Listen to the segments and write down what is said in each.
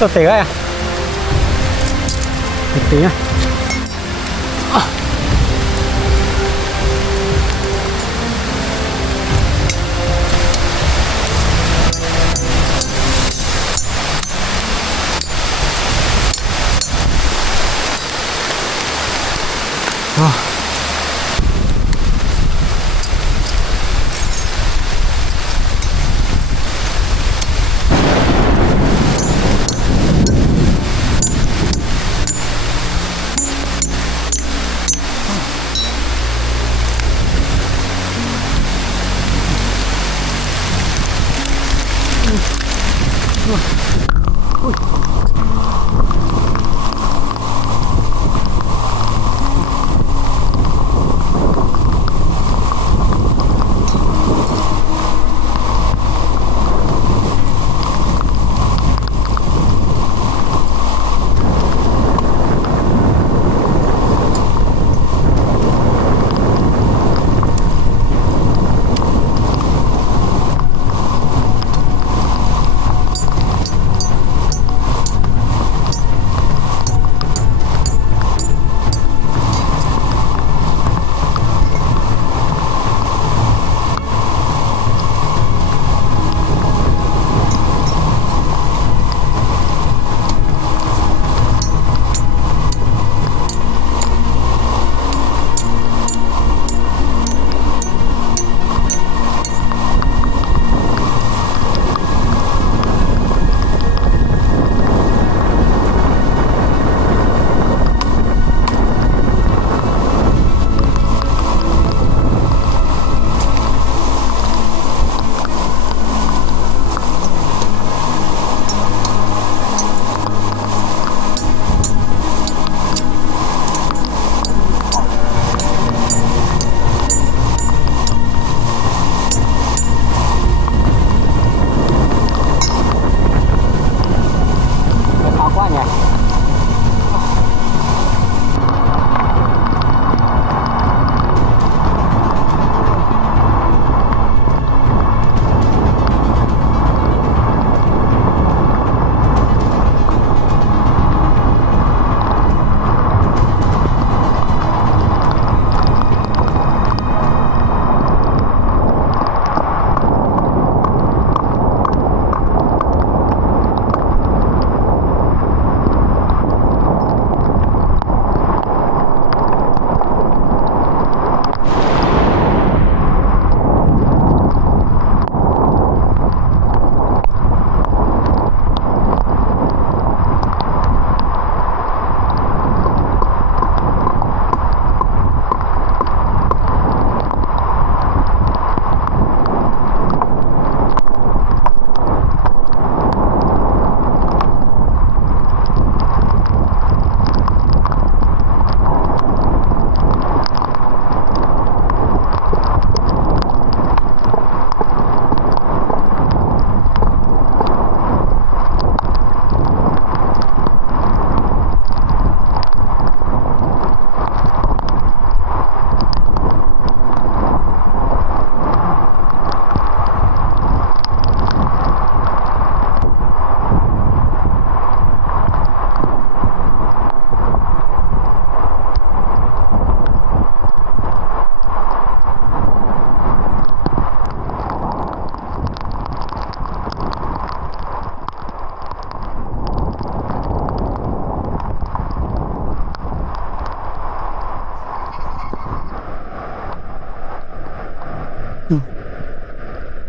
cho té à? Té à?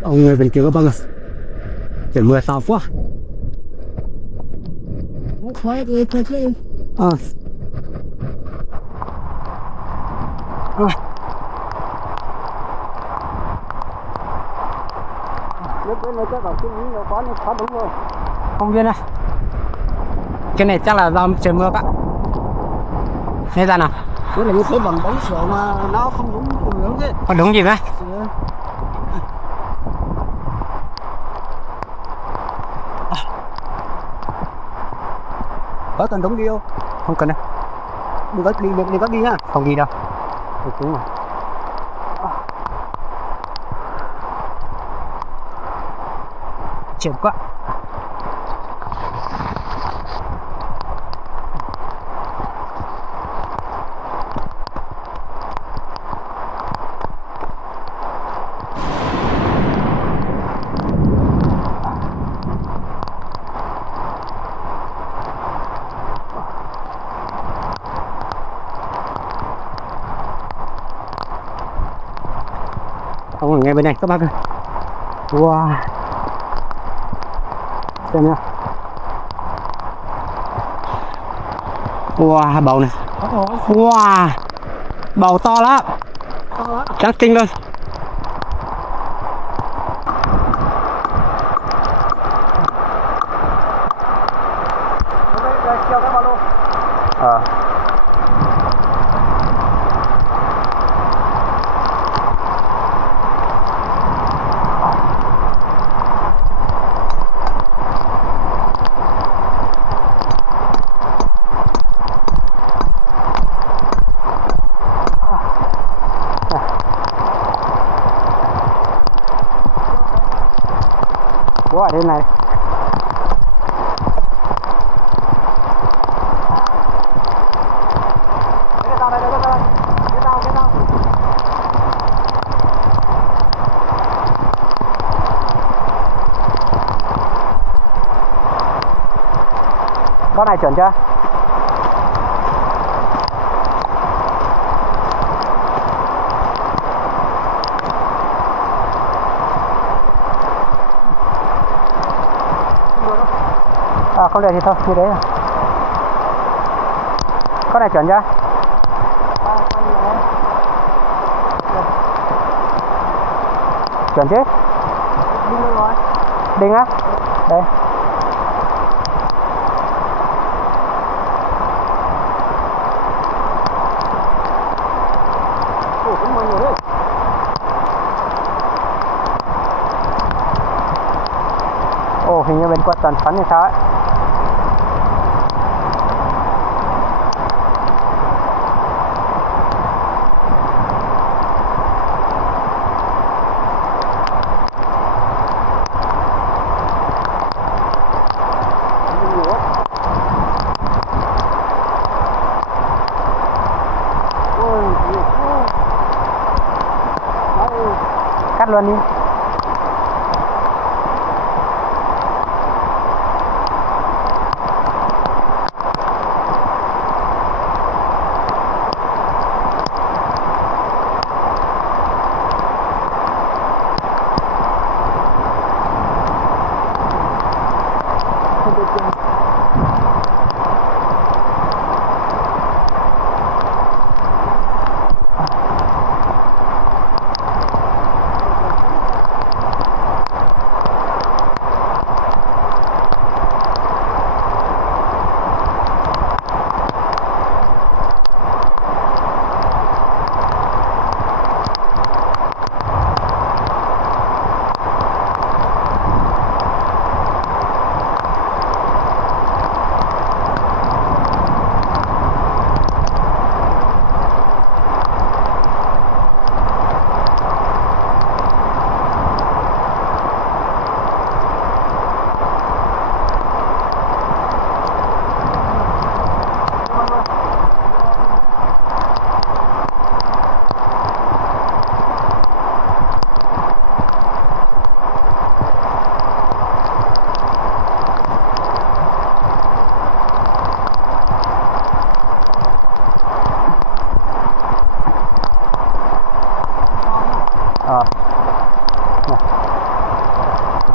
Ông người bên kia có băng à? Trời mưa to quá. Khói đi thôi chứ. Không biết à? Cái này chắc là do trời mưa bạn. Nghe ra nào? Cái này như thế bằng bóng sữa mà nó không đúng chứ. Còn đúng gì nữa? Có cần đúng đi không? Không cần đâu. Đừng có đi nhá. Không đi đâu. Đúng rồi. Chịu quá. Không, ngay bên này các bác ơi. Wow, xem nhá. Wow, bầu này. Wow, bầu to lắm, trắng tinh luôn. Bố ở đây này. Con này chuẩn chưa? À, không được thì thôi, như đấy rồi. Con này chuẩn chưa? Chuẩn chứ? Đinh á? Đây. Ồ, hình như bên quận toàn phấn thì sao ấy. Cắt luôn đi.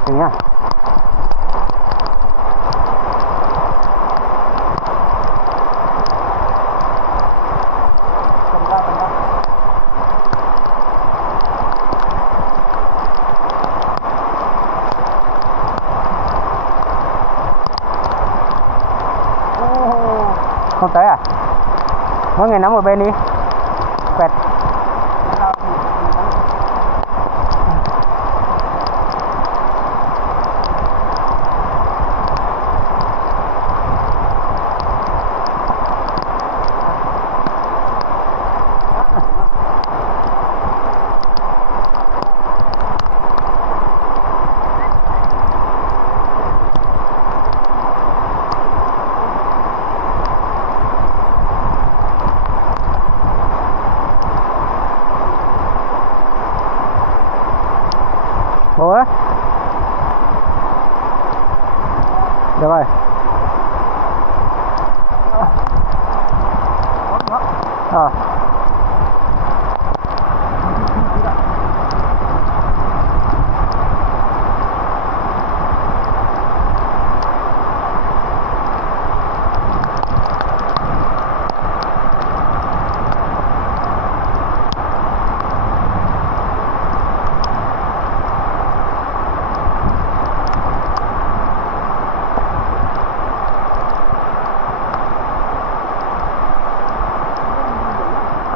Nhá. Không tới à? Mỗi người nắm một bên đi. Quẹt. Bố á. Được rồi.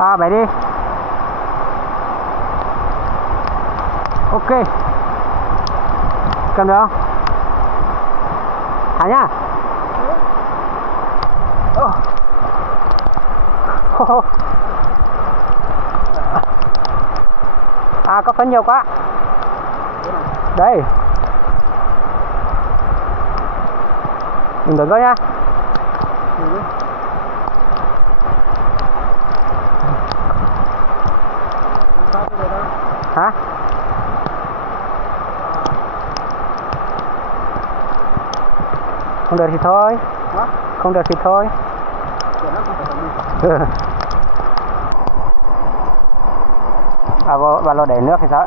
À vậy đi. Ok. Cầm được không? Thả nhá. À có phân nhiều quá. Đây. Đừng đứng coi nha. Hả? Không được thì thôi. Không được thì thôi. Bà lo để nước thì sao?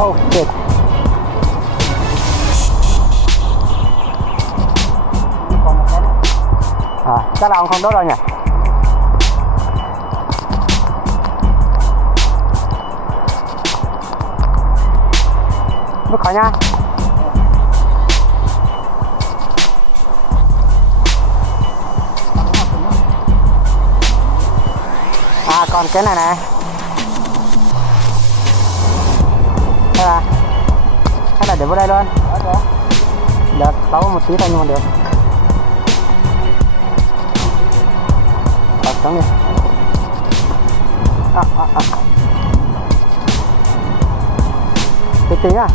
Oh shit. À, chắc là ông không đốt đâu nhỉ? Bước khỏi nha. À còn cái này này. Hay là để vào đây luôn. Được, tấu một tí thôi nhưng mà được. Xuống đi. Tí à.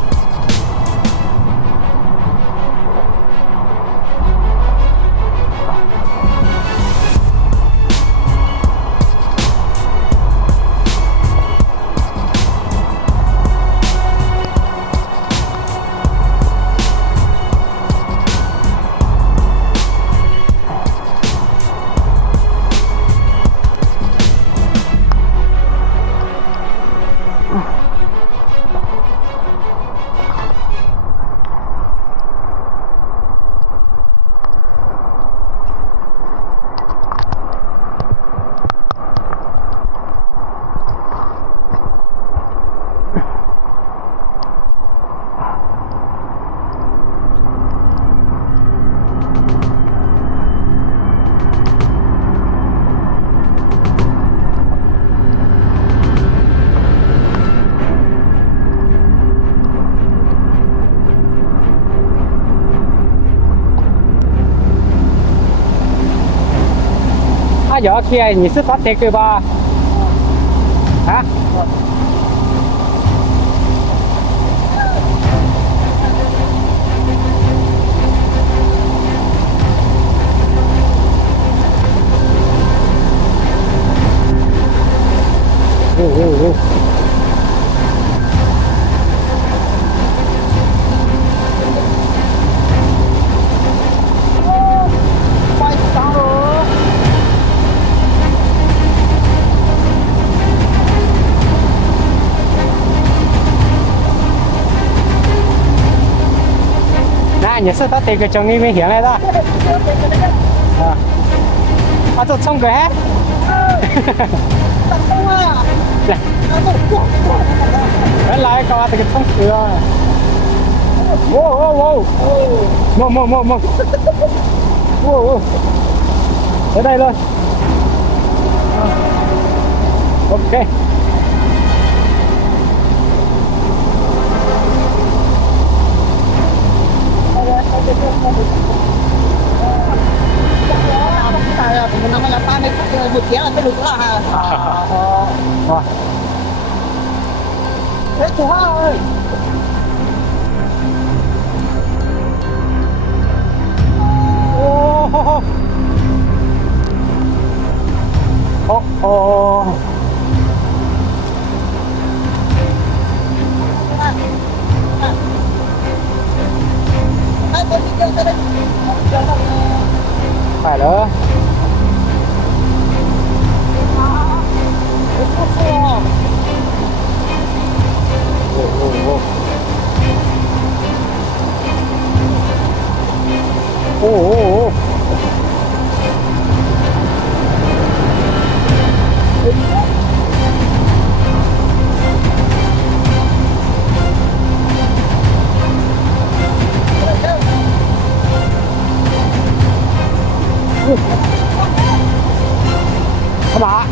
À giờ kia你是发这个吧？啊？你是到这个整里面下来的？啊，啊，这冲过来？打通啊！ ก็ว่าแต่ก็ต้องเสือโว้โว้โว้โม่โม่โม่โม่โว้โว้ได้เลยโอเคNama lapan itu bukti ada lupa ha. Wah. Tuhan. Oh. Phải đó. Oh. Các bạn